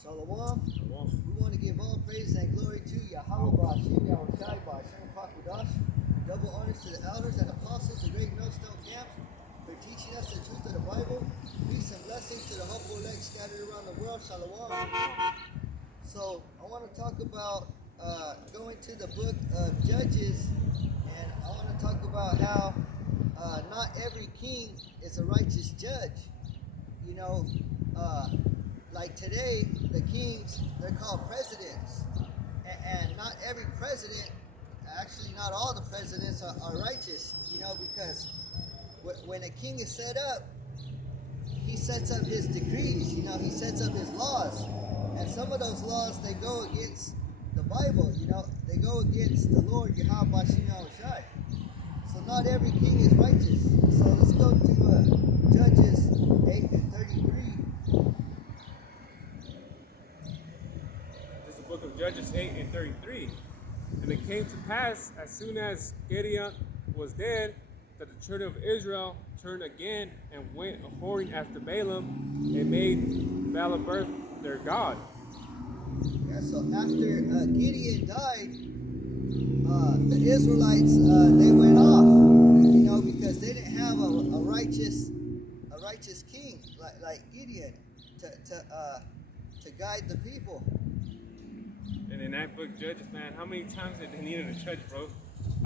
Shalom. We want to give all praise and glory to Yahweh Ba'ashim, Yahweh Shai, Ba'ashim Pakudash. Double honors to the elders and apostles, the great millstone camps, for teaching us the truth of the Bible. Peace and blessings to the humble elect scattered around the world. Shalom. So I want to talk about going to the book of Judges, and I want to talk about how not every king is a righteous judge. You know, like today, the kings, they're called presidents. And not every president, actually not all the presidents are righteous, you know, because when a king is set up, he sets up his decrees, you know, he sets up his laws. And some of those laws, they go against the Bible, you know, they go against the Lord, Yahweh Ba'ashim Shai. So not every king is righteous. So let's go to Judges 8 and 33. This is the book of Judges 8 and 33. And it came to pass, as soon as Gideon was dead, that the children of Israel turned again and went a-whoring after Balaam and made Baal-berith their god. Yeah, so after Gideon died, the Israelites, they went off, you know, because they didn't have a righteous king like Gideon to guide the people. And in that book, Judges, man, how many times did they needed a judge, bro?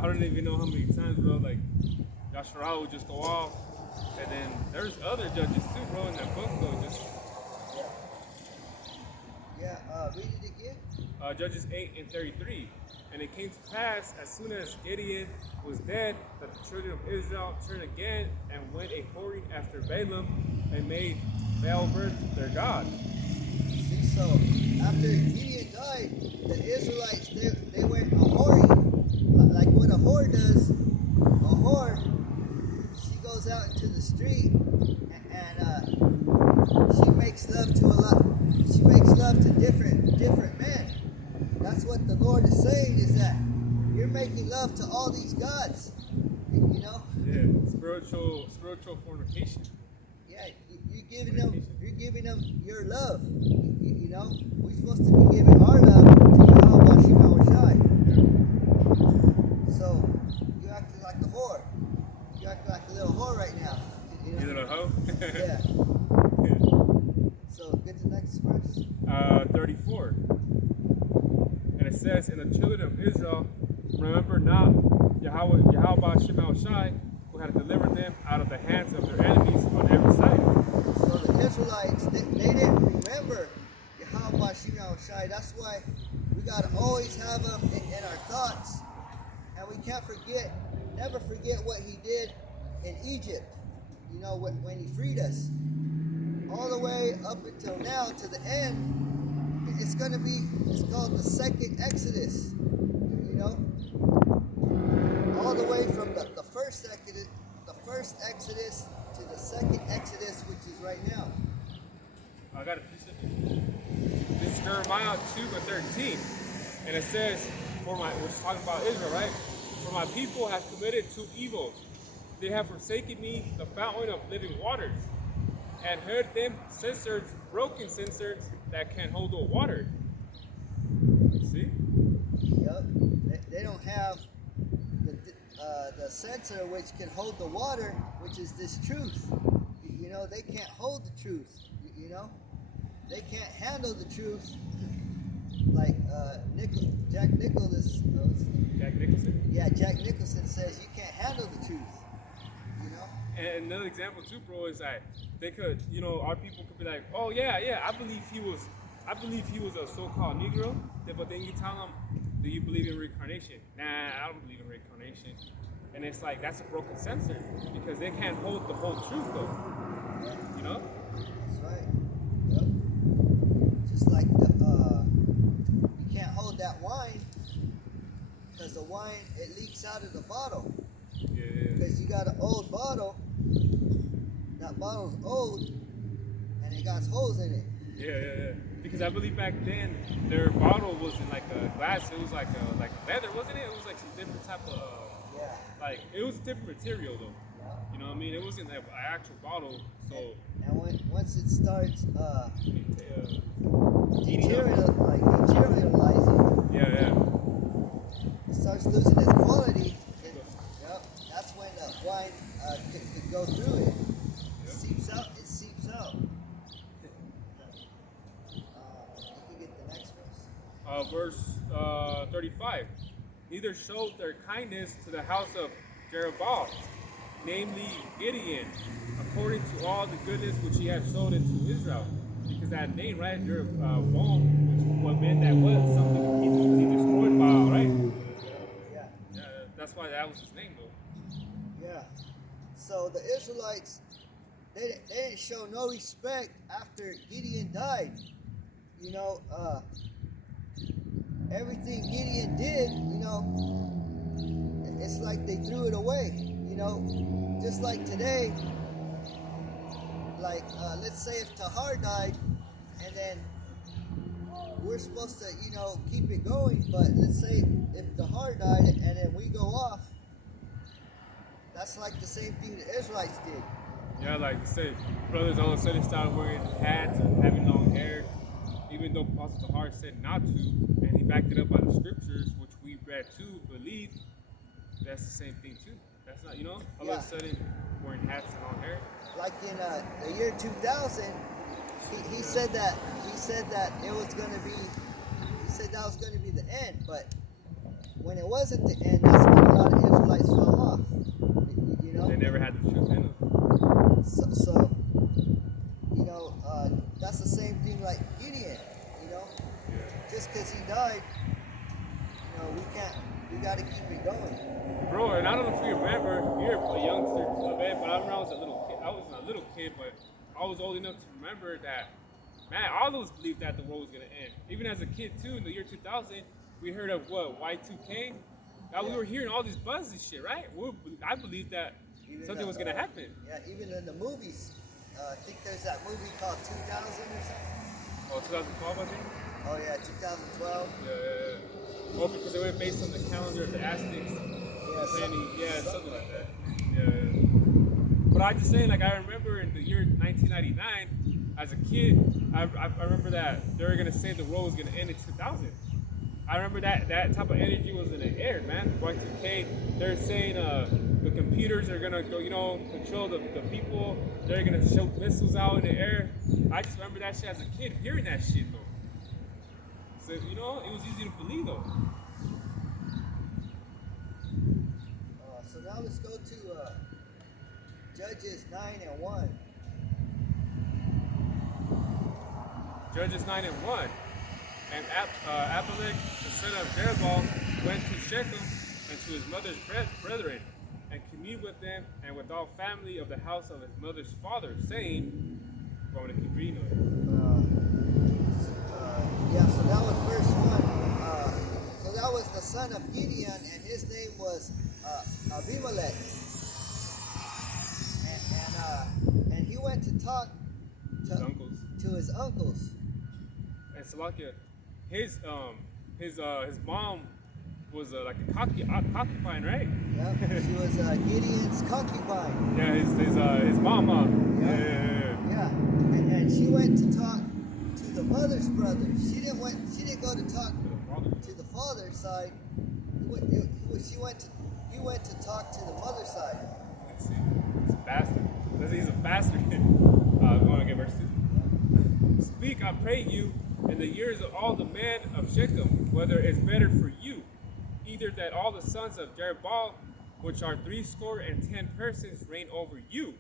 I don't even know how many times, bro. Like, Yashara would just go off. And then there's other judges too, bro, in that book, though. Just Read it again. Judges 8 and 33. And it came to pass, as soon as Gideon was dead, that the children of Israel turned again and went a-whoring after Balaam and made Baal-berith their god. See, so after Gideon died, the Israelites, they went a-whoring. Like what a whore does. A whore, she goes out into the street and she makes love to different men. That's what the Lord is saying, is that you're making love to all these gods, you know? Yeah, spiritual fornication. Yeah, you're giving them your love, you know? We're supposed to be giving our love to Yahweh Ba'ashim Shai. So, you're acting like a whore. You're acting like a little whore right now. You know? You little hoe? Yeah. So, get to the next verse. 34. And it says, and the children of Israel remember not Yahweh Ba'ashim Shai, who had delivered them out of the hands of their enemies on every side. So the Israelites, they didn't remember Yahweh Ba'ashim Shai. That's why we got to always have him in our thoughts. And we can't never forget what he did in Egypt, you know, when he freed us. All the way up until now, to the end, it's called the second Exodus, you know? All the way from the first Exodus to the second Exodus, which is right now. I got a piece of it. This is Jeremiah 2 and 13. And it says, which is talking about Israel, right? For my people have committed two evils. They have forsaken me, the fountain of living waters, and heard them broken cisterns that can hold the water. See? Yep. They don't have the censer which can hold the water, which is this truth. You know, they can't hold the truth. You know, they can't handle the truth. Like Jack Nicholson. Yeah, Jack Nicholson says you can't handle the truth. You know. And another example too, bro, is that they could, you know, our people could be like, oh yeah, I believe he was a so-called Negro, but then you tell them, do you believe in reincarnation? Nah, I don't believe in reincarnation. And it's like, that's a broken censer, because they can't hold the whole truth though. You know? That's right. Yep. Just like you can't hold that wine, because the wine, it leaks out of the bottle. Yeah. Because you got an old bottle, that bottle's old, and it got holes in it. Yeah. Because I believe back then their bottle wasn't like a glass; it was like leather, wasn't it? It was like some different type of like it was a different material though. Yeah. You know what I mean? It wasn't like an actual bottle. So and once it starts verse 35. Neither showed their kindness to the house of Jeroboam, namely Gideon, according to all the goodness which he had showed unto Israel. Because that name, right, Jeroboam, which what meant that was something he destroyed Baal, right? Yeah. Yeah, that's why that was his name, though. Yeah. So the Israelites, they didn't show no respect after Gideon died. You know, everything Gideon did, you know, it's like they threw it away. You know, just like today, like let's say if Tahar died, and then we're supposed to, you know, keep it going. But let's say if Tahar died and then we go off, that's like the same thing the Israelites did. Yeah, like you said, brothers all of a sudden started wearing hats and having long hair, even though Apostle Tahar said not to, and he backed it up by the scriptures, which we read too, believe that's the same thing too. That's not, you know, all of a sudden wearing hats and long hair. Like in the year 2000, he said that it was going to be, he said that was going to be the end, but when it wasn't the end, that's when a lot of Israelites fell off. You know, they never had the truth in them. So you know, that's the same thing like Gideon. You know, just because he died, you know, we got to keep it going. Bro, and I don't know if you remember, you're a youngster too, man, but I remember I was a little kid. I wasn't a little kid, but I was old enough to remember that, man, all of us believed that the world was going to end. Even as a kid, too, in the year 2000, we heard of what, Y2K? We were hearing all this buzz and shit, right? I believed that something was going to happen. Yeah, even in the movies. I think there's that movie called 2000 or something. Oh, 2012, I think? Oh, yeah, 2012. Yeah. Oh, because they were based on the calendar of the Aztecs. Something like that. Yeah. But I just saying, like, I remember in the year 1999, as a kid, I remember that they were going to say the world was going to end in 2000. I remember that type of energy was in the air, man. Y2K, they're saying the computers are going to go, you know, control the people. They're going to shoot missiles out in the air. I just remember that shit as a kid, hearing that shit, though. So, you know, it was easy to believe, though. So now let's go to Judges 9:1. Judges 9:1. And Abimelech, the son of Jeroboam, went to Shechem and to his mother's brethren, and communed with them and with all family of the house of his mother's father, saying, I'm going to keep reading it. So that was verse 1. So that was the son of Gideon, and his name was Abimelech. And he went to talk to his uncles. And Salakia, his mom was like a concubine, right? Yeah, she was Gideon's concubine. Yeah, his mom, huh? Yeah. And she went to talk to the mother's brother. She didn't go to talk to the father's side. He went to talk to the mother's side. Let's see. He's a bastard. He's a bastard. Going to get verse 2. Speak, I pray you, in the ears of all the men of Shechem, whether it's better for you, either that all the sons of Jeroboam, which are 70 persons, reign over you,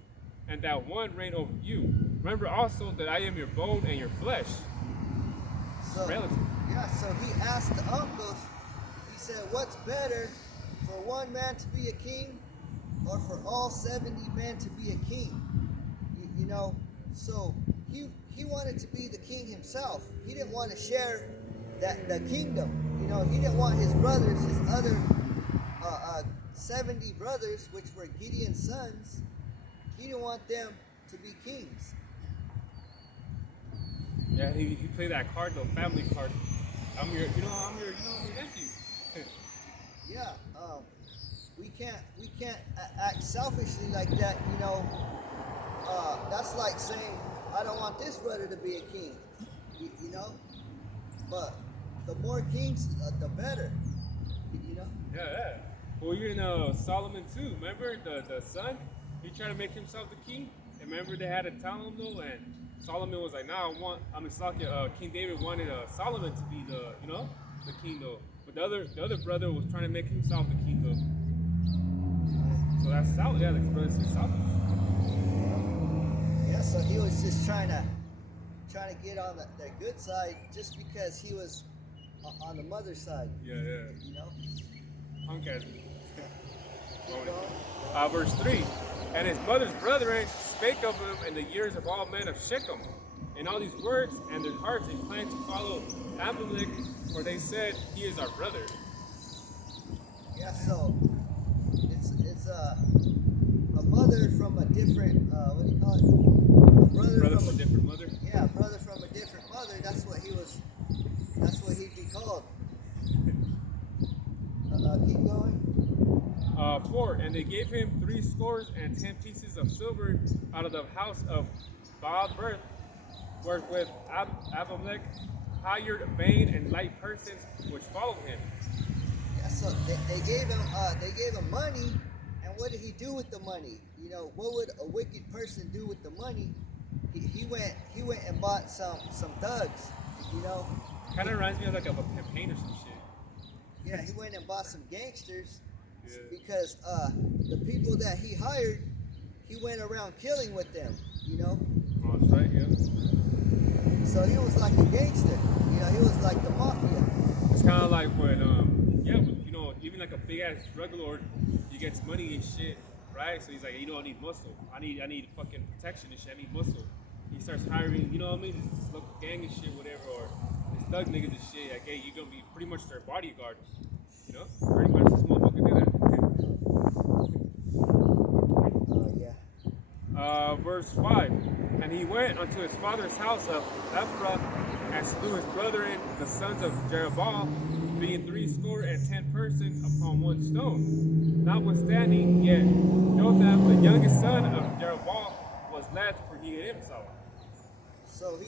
and that one reign over you. Remember also that I am your bone and your flesh. So, relative. Yeah, so he asked the uncles, he said, what's better, for one man to be a king, or for all 70 men to be a king? You know, so he wanted to be the king himself. He didn't want to share the kingdom. You know, he didn't want his brothers, his other 70 brothers, which were Gideon's sons, he didn't want them to be kings. Yeah, he played that card, though, family card. I'm your nephew. Yeah, we can't act selfishly like that. You know, that's like saying, I don't want this brother to be a king. You know, but the more kings, the better. You know. Yeah. Well, you're in Solomon too. Remember the son? He tried to make himself the king. And remember they had to tell him though, and Solomon was like, "Nah, King David wanted Solomon to be the, you know." the king though. But the other brother was trying to make himself the king though. So that's selfish. Yeah, the brother is selfish. Yeah, so he was just trying to get on the good side just because he was on the mother's side. Yeah. You know? Punk ass. Keep going. Verse 3. And his mother's brethren spake of him in the ears of all men of Shechem, and all these words, and their hearts inclined to follow Abimelech, for they said, he is our brother. Yeah, so it's a mother from a different what do you call it? A Brother from a different mother. Yeah, a brother from a different mother. That's what he'd be called. Keep going. 4. And they gave him 70 pieces of silver out of the house of Baal birth, wherewith Abimelech hired vain and light persons which followed him. Yeah, so they gave him money, and what did he do with the money? You know, what would a wicked person do with the money? He went and bought some thugs. You know. Kind of reminds me of like a campaign or some shit. Yeah, he went and bought some gangsters. Yeah. Because the people that he hired, he went around killing with them, you know. Oh, that's right, yeah. So he was like a gangster, you know. He was like the mafia. It's kind of like when, you know, even like a big ass drug lord, he gets money and shit, right? So he's like, you know, I need muscle. I need fucking protection and shit. I need muscle. He starts hiring, you know what I mean, this local gang and shit, whatever, or this thug niggas and shit. Like, hey, you're gonna be pretty much their bodyguard. You know, pretty much this motherfucker did that. Verse 5. And he went unto his father's house of Ephraim, and slew his brethren, the sons of Jerubbaal, being 70 persons upon one stone. Notwithstanding, yet Jotham, the youngest son of Jerubbaal, was led, for he hid himself. So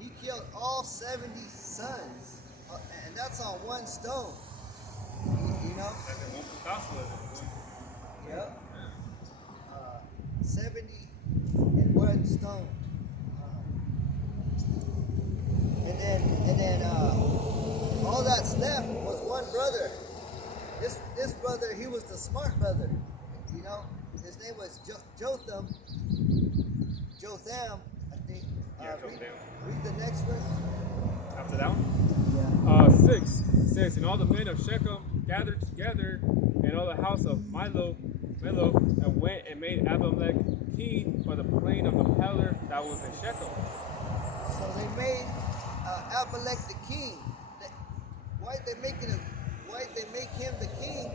he killed all 70 sons, and that's on one stone. You know? That's in one putazo, Yep. 70 in one stone. And then all that's left was one brother. This brother, he was the smart brother. You know? His name was Jotham, I think. Read the next one. After that one? Yeah. 6 says, and all the men of Shechem gathered together, and all the house of Milo, and went and made Abimelech king by the plain of the Peller that was in Shechem. So they made Abimelech the king. Why did they make him the king?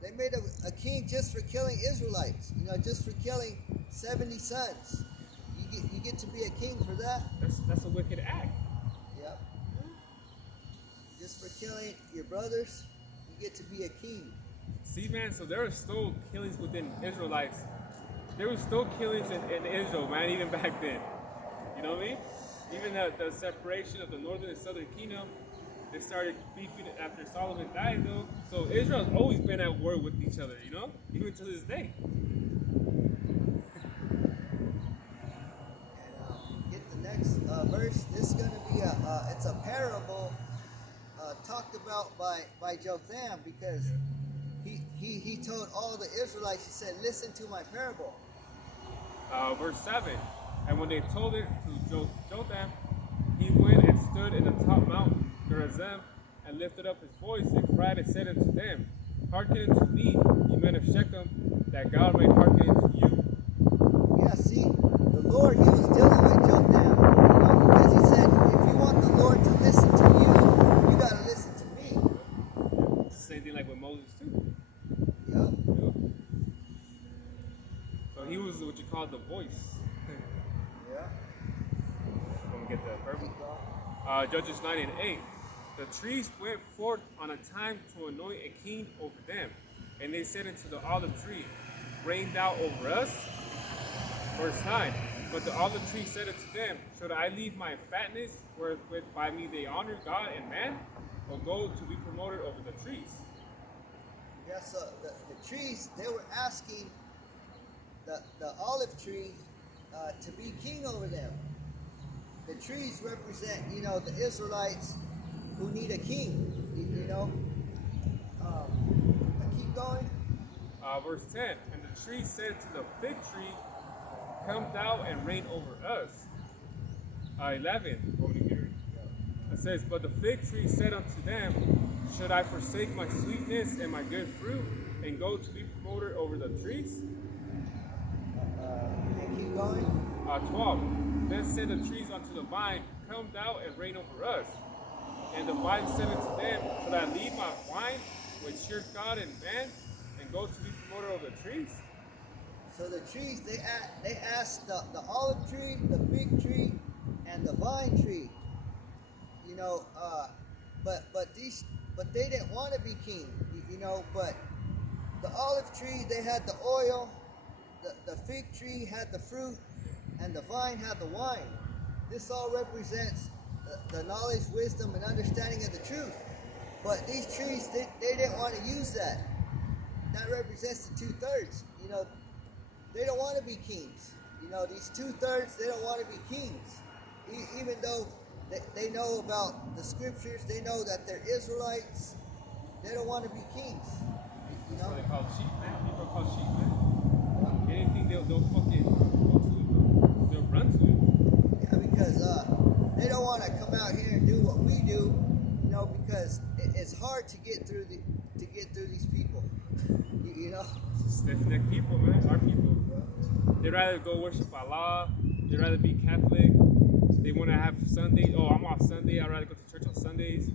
They made a king just for killing Israelites. You know, just for killing 70 sons. You get to be a king for that. That's a wicked act. Yep. Just for killing your brothers, you get to be a king. See, man, so there were still killings within Israelites. There were still killings in Israel, man, even back then. You know what I mean? Even the separation of the northern and southern kingdom, they started beefing after Solomon died, though. So Israel's always been at war with each other, you know? Even to this day. Get the next verse. This is going to be it's a parable talked about by Jotham, because he told all the Israelites, he said, listen to my parable. Verse 7. And when they told it to Jotham, he went and stood in the top mount Gerizim, and lifted up his voice, and cried and said unto them, hearken unto me, ye men of Shechem, that God may hearken unto you. Yeah, see, the Lord, he was dealing with Jotham, you know, because he said, if you want the Lord to listen to you, you got to listen to me. It's the same thing like with Moses too. Yep. So he was what you call the voice. Yeah. Let me get that perfect. Keep going. Judges 9 and 8. The trees went forth on a time to anoint a king over them. And they said unto the olive tree, reign thou over us? Verse 9. But the olive tree said unto them, should I leave my fatness, wherewith by me they honor God and man, or go to be promoted over the trees? Yeah, so the trees, they were asking the olive tree to be king over them. The trees represent, you know, the Israelites who need a king. You know. Keep going. Verse 10. And the tree said to the fig tree, "Come thou and reign over us." 11. It says, "But the fig tree said unto them, Should I forsake my sweetness and my good fruit, and go to be promoted over the trees?" And keep going. 12. Then said the trees unto the vine, "Come thou and reign over us." And the vine said unto them, "Could I leave my wine, which cheers God and man, and go to be promoted over the trees?" So the trees, they asked the olive tree, the fig tree, and the vine tree. You know, but they didn't want to be king. You know, but the olive tree, they had the oil, the fig tree had the fruit, and the vine had the wine. This all represents the knowledge, wisdom, and understanding of the truth. But these trees, they didn't want to use that. That represents the 2/3. You know, they don't want to be kings. You know, these 2/3, they don't want to be kings. Even though they know about the scriptures, they know that they're Israelites, they don't want to be kings. You That's know? what they call sheep, man. People are called sheep, man. Anything they'll fucking go to it. They'll run to it. Yeah, because they don't want to come out here and do what we do, you know, because it's hard to get through these people. You know? Stiff-necked people, man. Our people. They'd rather go worship Allah. They'd rather be Catholic. They want to have Sunday. Oh, I'm off Sunday. I'd rather go to church on Sundays.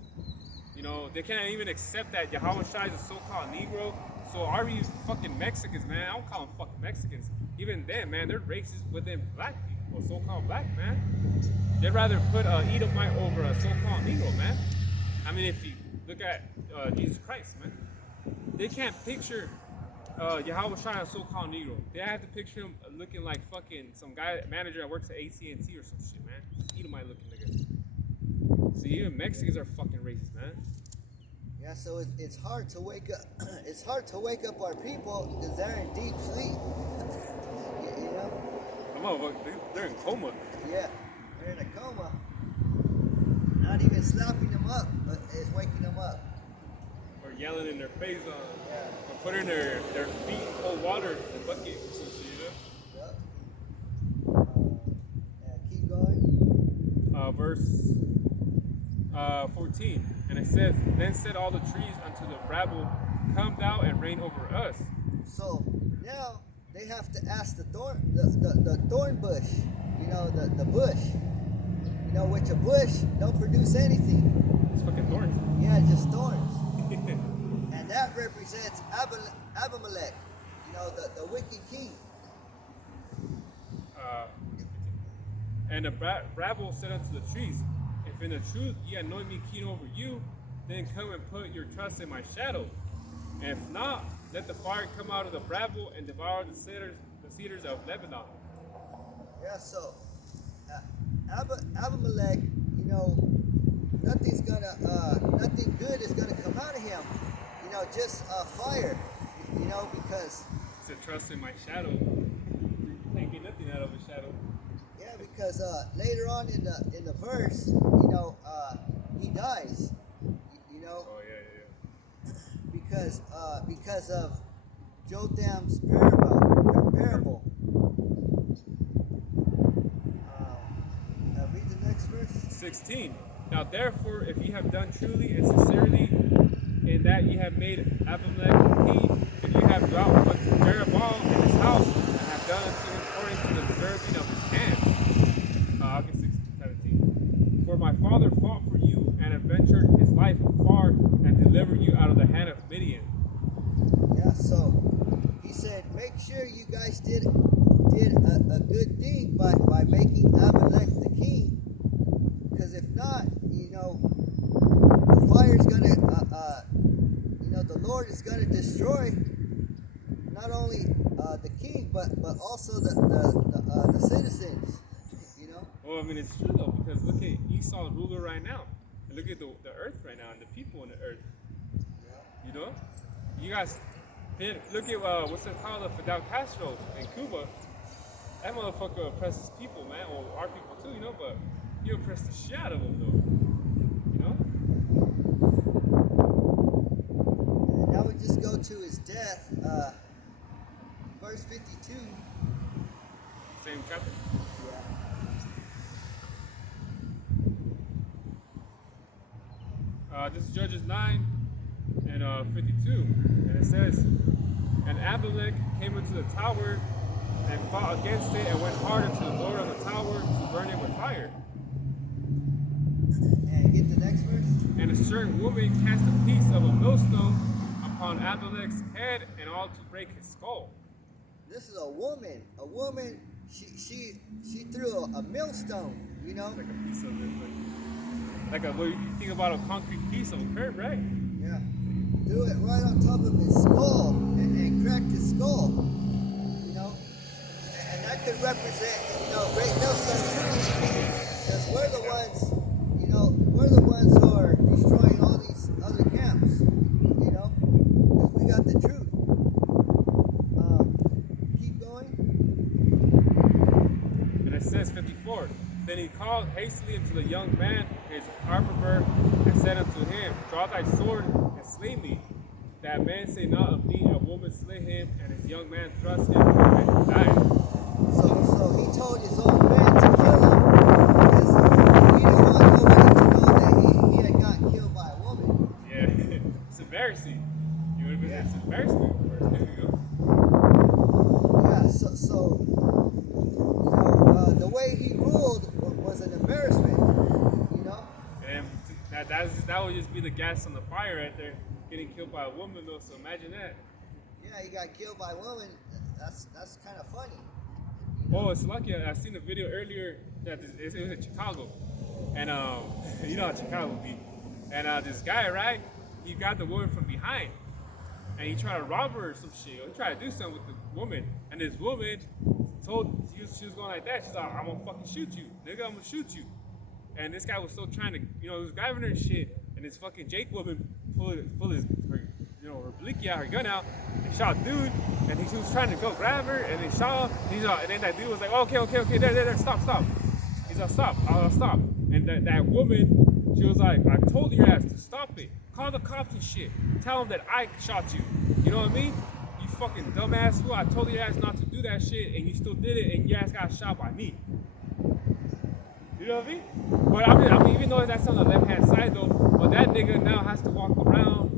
You know, they can't even accept that Yahweh Shai is a so-called Negro. So are we fucking Mexicans, man? I don't call them fucking Mexicans. Even then, man, they're racist within black people, or so-called black, man. They'd rather put Edomite over a so-called Negro, man. I mean, if you look at Jesus Christ, man, they can't picture Yahweh Shai as a so-called Negro. They have to picture him looking like fucking some guy, manager that works at AT&T or some shit, man. Edomite looking nigga. See, even Mexicans are fucking racist, man. Yeah, so it's hard to wake up. It's hard to wake up our people because they're in deep sleep. You know? They're in coma. Yeah, they're in a coma. Not even slapping them up, but it's waking them up. Or yelling in their face on. Yeah. Or putting their feet in cold water in the bucket or some shit, you know? Yep. Yeah, keep going. Verse 14. And it says, "Then said all the trees unto the rabble, Come thou and reign over us." So now they have to ask the thorn bush, you know, the bush, you know, which a bush don't produce anything. It's fucking thorns. Yeah, just thorns. And that represents Abimelech, you know, the wicked king. And the rabble said unto the trees, "If in the truth ye anoint me king over you, then come and put your trust in my shadow. And if not, let the fire come out of the rabble and devour the cedars of Lebanon." Yeah, so Abimelech, you know, nothing good is gonna come out of him. You know, just fire. You know, because He said, "Trust in my shadow." You can't get nothing out of a shadow. yeah, because later on in the verse, you know, he dies. You know, Oh yeah. because of Jotham's parable. Read the next verse. 16. Now therefore, if ye have done truly and sincerely, in that ye have made Abimelech king, if ye have dwelt with Jeroboam in his house, and have done unto him according to the deserving of his hands. August 17. For my father fought for you and adventured his life far and delivered you out of the hand of Midian. Yeah, so he said, make sure you guys did a good thing by making Abimelech the king, because if not, you know, the fire's gonna, you know, the Lord is gonna destroy not only the king, but also the citizens. You know. Well, I mean, it's true though, because look at Esau's ruler right now, and look at the earth right now and the people in the earth. You know, you guys look at what's it called, Fidel Castro in Cuba. That motherfucker oppresses people, man. Well, our people too, you know, but he oppressed the shit out of them, though. You know? to his death, verse 52. Same chapter. This is Judges 9 and 52. And it says, and Abimelech came into the tower and fought against it and went hard into the door of the tower to burn it with fire. And get the next verse. And a certain woman cast a piece of a millstone upon Abimelech's head and all to break his skull. This is a woman. A woman. She threw a millstone. You know. Like a piece of it, like a, what you think about a concrete piece of a curb, right? Yeah. Threw it right on top of his skull and cracked his skull. You know. And that could represent, you know, great millstone too. Because we're the ones. You know, we're the ones who are destroying all these other camps, you know, because we got the truth. Keep going. And it says 54. Then he called hastily unto the young man, his armor, and said unto him, draw thy sword and slay me. That man say not of me, a woman slay him, and his young man thrust him and he died. So he told his own men to kill him because he didn't want nobody to know that he had gotten killed by a woman. Yeah, it's embarrassing. You would have been, it's embarrassment. There you go. Yeah, so you know, the way he ruled was an embarrassment, you know. And that would just be the gas on the fire right there, getting killed by a woman though. So imagine that. Yeah, he got killed by a woman. That's kind of funny. Oh, it's lucky. I seen a video earlier that it was in Chicago, and you know how Chicago be. And this guy, right? He got the woman from behind, and he tried to rob her or some shit. Or he tried to do something with the woman, and this woman told she was going like that. She's like, "I'm gonna fucking shoot you, nigga. I'm gonna shoot you." And this guy was still trying to, you know, he was grabbing her and shit. And this fucking Jake woman pulled her, you know, her blicky out, her gun out, and shot dude. And he was trying to go grab her, and they shot him. And then that dude was like, okay, there, stop. He's like, stop, I'll stop. And that woman, she was like, I told your ass to stop it. Call the cops and shit. Tell them that I shot you. You know what I mean? You fucking dumbass fool. I told your ass not to do that shit, and you still did it, and your ass got shot by me. You know what I mean? But I mean, even though that's on the left-hand side though, but that nigga now has to walk around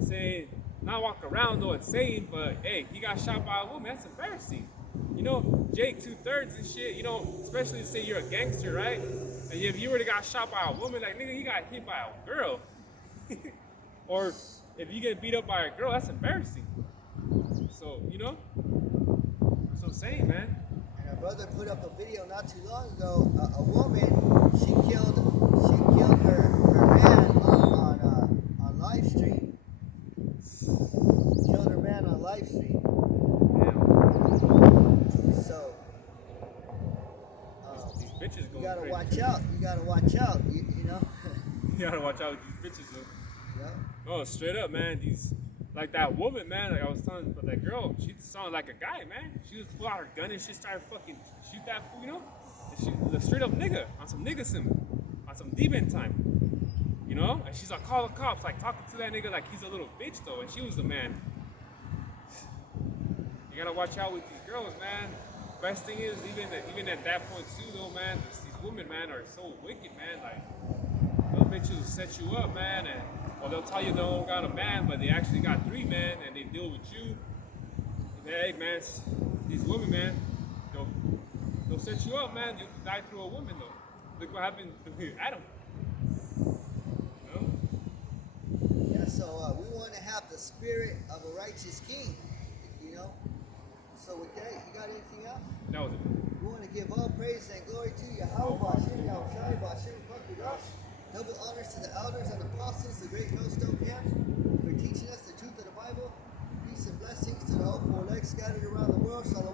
saying, not walk around though and saying, but hey, he got shot by a woman. That's embarrassing. You know, Jake 2/3 and shit. You know, especially say you're a gangster, right? And if you were to got shot by a woman, like nigga, you got hit by a girl, or if you get beat up by a girl, that's embarrassing. So you know, that's what I'm saying, man. And our brother put up a video not too long ago. A woman, she killed her man on live stream. Killed her man on live stream. So these bitches going you gotta crazy. watch out. You gotta watch out. You know. You gotta watch out with these bitches though. Yeah. Oh, straight up, man. These, like that woman, man. Like I was telling, but that girl, she sounded like a guy, man. She was pull out her gun and she started fucking shoot that fool, you know. And she was a straight up nigga on some nigga sim, on some demon time, you know. And she's like, call the cops, like talking to that nigga like he's a little bitch though, and she was the man. You gotta watch out with these girls, man. Best thing is, even at that point too, though, man. These women, man, are so wicked, man. Like those bitches will set you up, man, and or they'll tell you they don't got a man, but they actually got 3 men, and they deal with you. Hey, man, these women, man, they'll set you up, man. You'll die through a woman, though. Look what happened to Adam. You know? Yeah. So we want to have the spirit of a righteous king. You know. So with that, you got anything else? That was it. We want to give all praise and glory to Yahweh, Bashir, Yahushai, Bashir, Bakudash. Double honors to the elders and apostles, the great millstone camps, for teaching us the truth of the Bible. Peace and blessings to the whole 4 legs scattered around the world. Shalom.